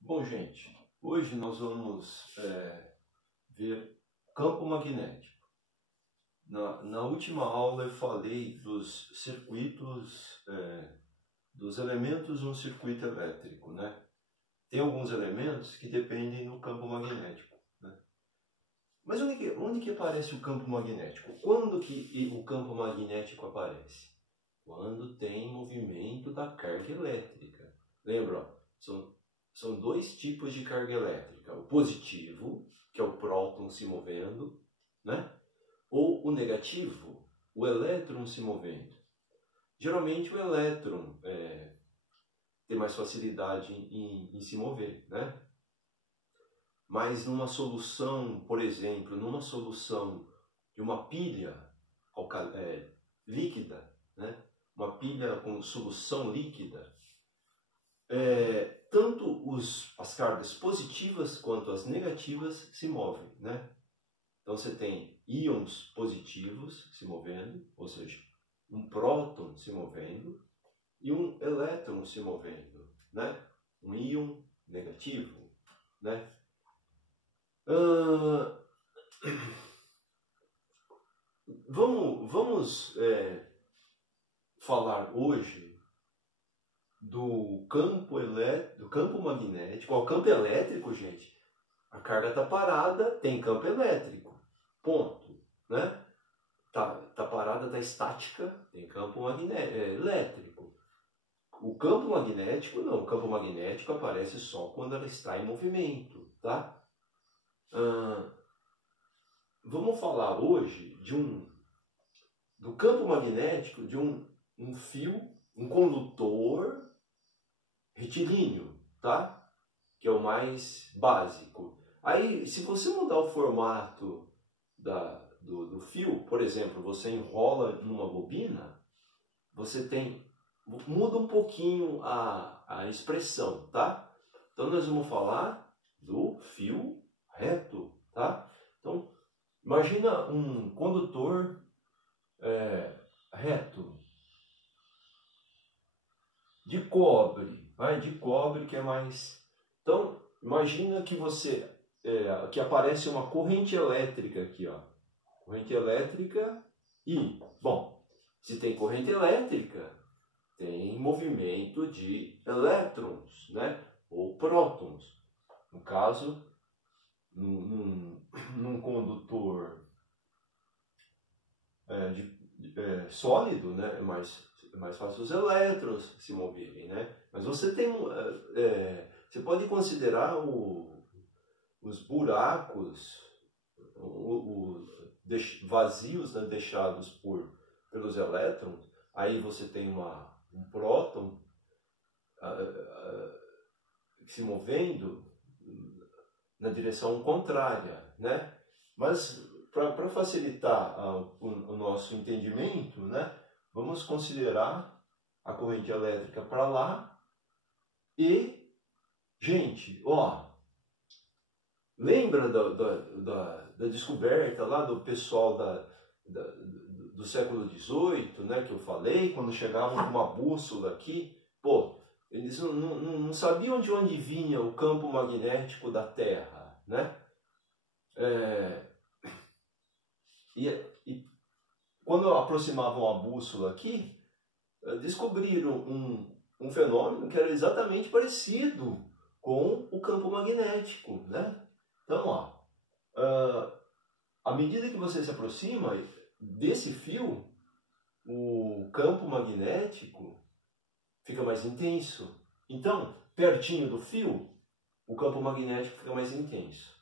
Bom, gente, hoje nós vamos ver campo magnético. Na última aula eu falei dos circuitos, dos elementos de um circuito elétrico, né? Tem alguns elementos que dependem do campo magnético, né? Mas onde que aparece o campo magnético? Quando que o campo magnético aparece? Quando tem movimento da carga elétrica. Lembra? Ó, são dois tipos de carga elétrica. O positivo, que é o próton se movendo, né? Ou o negativo, o elétron se movendo. Geralmente o elétron tem mais facilidade em se mover, né? Mas numa solução, por exemplo, numa solução de uma pilha líquida, né? Uma pilha com solução líquida, tanto as cargas positivas quanto as negativas se movem, né? Então você tem íons positivos se movendo, ou seja, um próton se movendo e um elétron se movendo, né? Um íon negativo, né? Vamos falar hoje do campo magnético. O campo elétrico, gente, a carga está parada, tem campo elétrico, ponto, né? Tá parada, está estática, tem campo elétrico. O campo magnético não, o campo magnético aparece só quando ela está em movimento, tá? Vamos falar hoje do campo magnético de um fio, um condutor retilíneo, tá? Que é o mais básico. Aí, se você mudar o formato do fio, por exemplo, você enrola numa bobina, muda um pouquinho a expressão, tá? Então nós vamos falar do fio reto, tá? Então, imagina um condutor reto de cobre, de cobre que é mais. Então, imagina que que aparece uma corrente elétrica aqui, ó. Corrente elétrica e, bom, se tem corrente elétrica, tem movimento de elétrons, né? Ou prótons. No caso, num condutor sólido, né? É mais fácil os elétrons se moverem, né? Mas você tem você pode considerar os buracos, vazios, né, deixados pelos elétrons. Aí você tem um próton se movendo na direção contrária, né? Mas para facilitar o nosso entendimento, né, vamos considerar a corrente elétrica para lá e, gente, ó, lembra da descoberta lá do pessoal do século XVIII, né, que eu falei, quando chegavam com uma bússola aqui, pô, eles não sabiam de onde vinha o campo magnético da Terra, né? E quando aproximavam a bússola aqui, descobriram um fenômeno que era exatamente parecido com o campo magnético, né? Então, ó, à medida que você se aproxima desse fio, o campo magnético fica mais intenso. Então, pertinho do fio, o campo magnético fica mais intenso.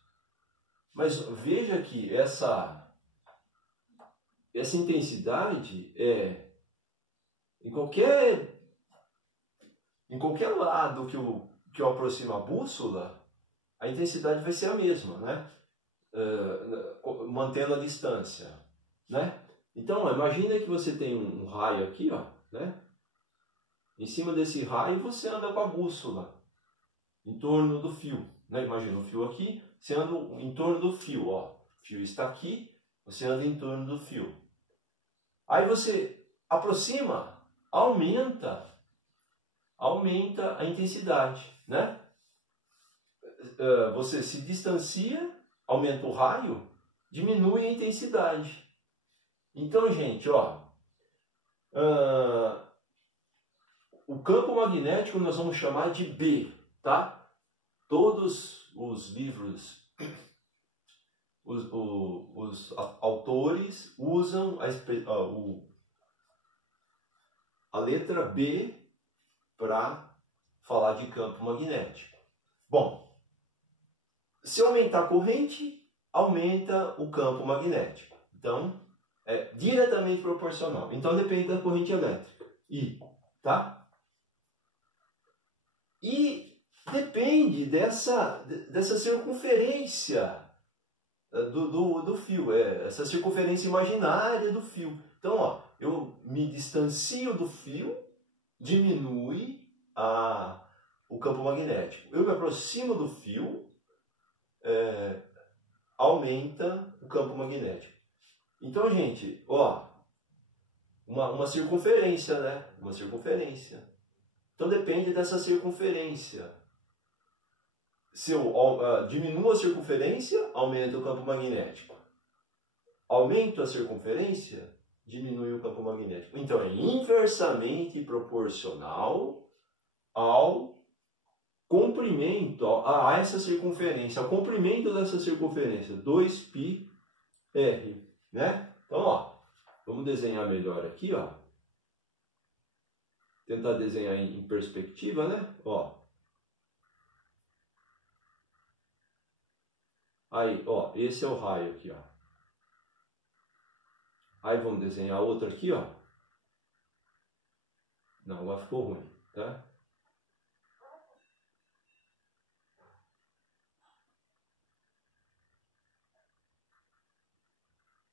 Mas veja que essa intensidade em qualquer lado que eu aproximo a bússola, a intensidade vai ser a mesma, né? Mantendo a distância, né? Então, imagina que você tem um raio aqui, ó, né? Em cima desse raio você anda com a bússola em torno do fio, né? Imagina o fio aqui, você anda em torno do fio, ó. O fio está aqui, você anda em torno do fio. Aí você aproxima, aumenta a intensidade, né? você se distancia, aumenta o raio, diminui a intensidade. Então, gente, ó, o campo magnético nós vamos chamar de B, tá? Todos os livros, os autores usam a letra B para falar de campo magnético. Bom, se aumentar a corrente, aumenta o campo magnético. Então, é diretamente proporcional. Então, depende da corrente elétrica. I, tá? E depende dessa circunferência do fio, essa circunferência imaginária do fio. Então, ó, eu me distancio do fio, diminui o campo magnético. Eu me aproximo do fio, aumenta o campo magnético. Então, gente, ó, uma circunferência, né? Uma circunferência. Então, depende dessa circunferência. Se eu diminuo a circunferência, aumenta o campo magnético. Aumento a circunferência, diminui o campo magnético. Então, é inversamente proporcional ao comprimento, a essa circunferência, ao comprimento dessa circunferência, 2πr, né? Então, ó, vamos desenhar melhor aqui, ó. Tentar desenhar em perspectiva, né? Ó. Aí, ó, esse é o raio aqui, ó. Aí vamos desenhar outro aqui, ó. Não, agora ficou ruim, tá?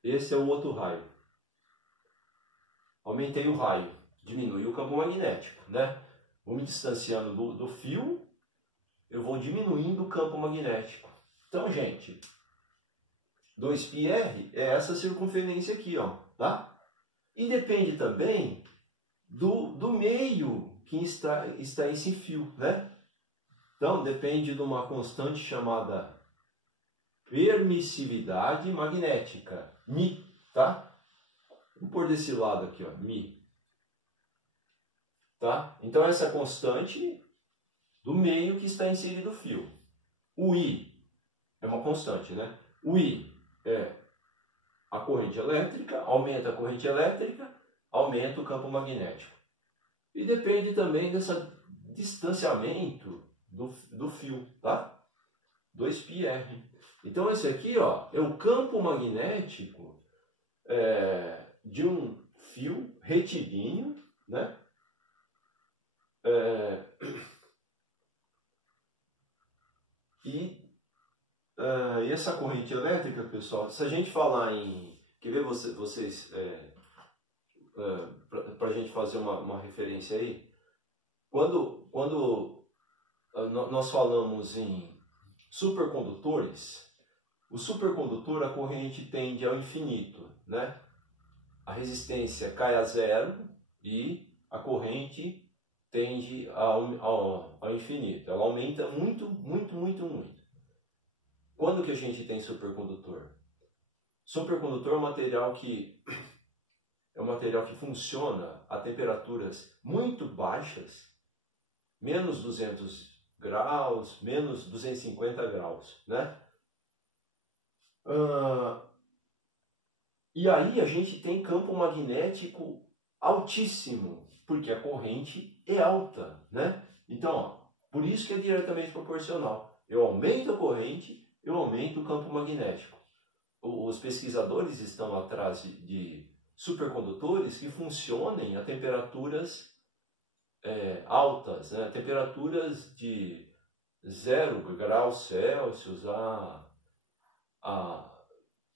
Esse é o outro raio. Aumentei o raio, diminui o campo magnético, né? Vou me distanciando do fio, eu vou diminuindo o campo magnético. Então, gente, 2πr é essa circunferência aqui, ó, tá? E depende também do meio que está esse fio, né? Então, depende de uma constante chamada permissividade magnética, μ, tá? Vou pôr desse lado aqui, ó, μ. Tá? Então, essa constante do meio que está inserido o fio. O I é uma constante, né? O I é a corrente elétrica, aumenta a corrente elétrica, aumenta o campo magnético. E depende também desse distanciamento do fio, tá? 2πr. Então, esse aqui, ó, é o campo magnético de um fio retilíneo, né? E essa corrente elétrica, pessoal, se a gente falar em... Quer ver vocês... para a gente fazer uma referência aí, quando nós falamos em supercondutores, o supercondutor, a corrente tende ao infinito, né? A resistência cai a zero e a corrente tende ao infinito. Ela aumenta muito, muito, muito, muito. Quando que a gente tem supercondutor? Supercondutor é um material que funciona a temperaturas muito baixas, menos 200 graus, menos 250 graus, né? E aí a gente tem campo magnético altíssimo, porque a corrente é alta, né? Então, ó, por isso que é diretamente proporcional. Eu aumento a corrente, eu aumento o campo magnético. Os pesquisadores estão atrás de supercondutores que funcionem a temperaturas altas, né? Temperaturas de 0 graus Celsius a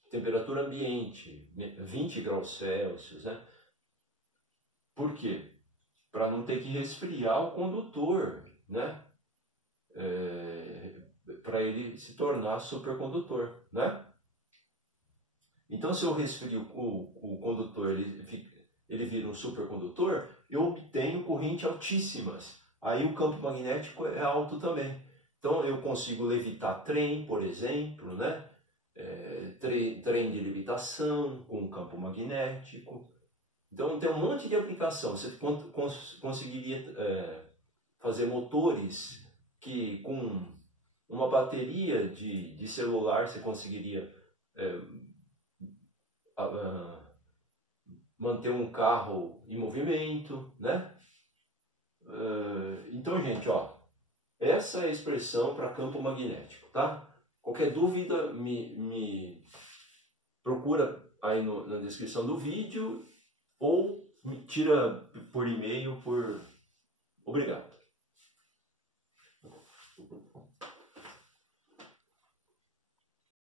temperatura ambiente, 20 graus Celsius, né? Por quê? Para não ter que resfriar o condutor, né? Para ele se tornar supercondutor, né? Então, se eu resfrio o condutor, ele vira um supercondutor, eu obtenho correntes altíssimas. Aí o campo magnético é alto também. Então eu consigo levitar trem, por exemplo, né? Trem de levitação com campo magnético. Então tem um monte de aplicação. Você conseguiria fazer motores que com uma bateria de celular você conseguiria manter um carro em movimento, né? Então, gente, ó, essa é a expressão para campo magnético, tá? Qualquer dúvida me procura aí na descrição do vídeo ou me tira por e-mail. Obrigado.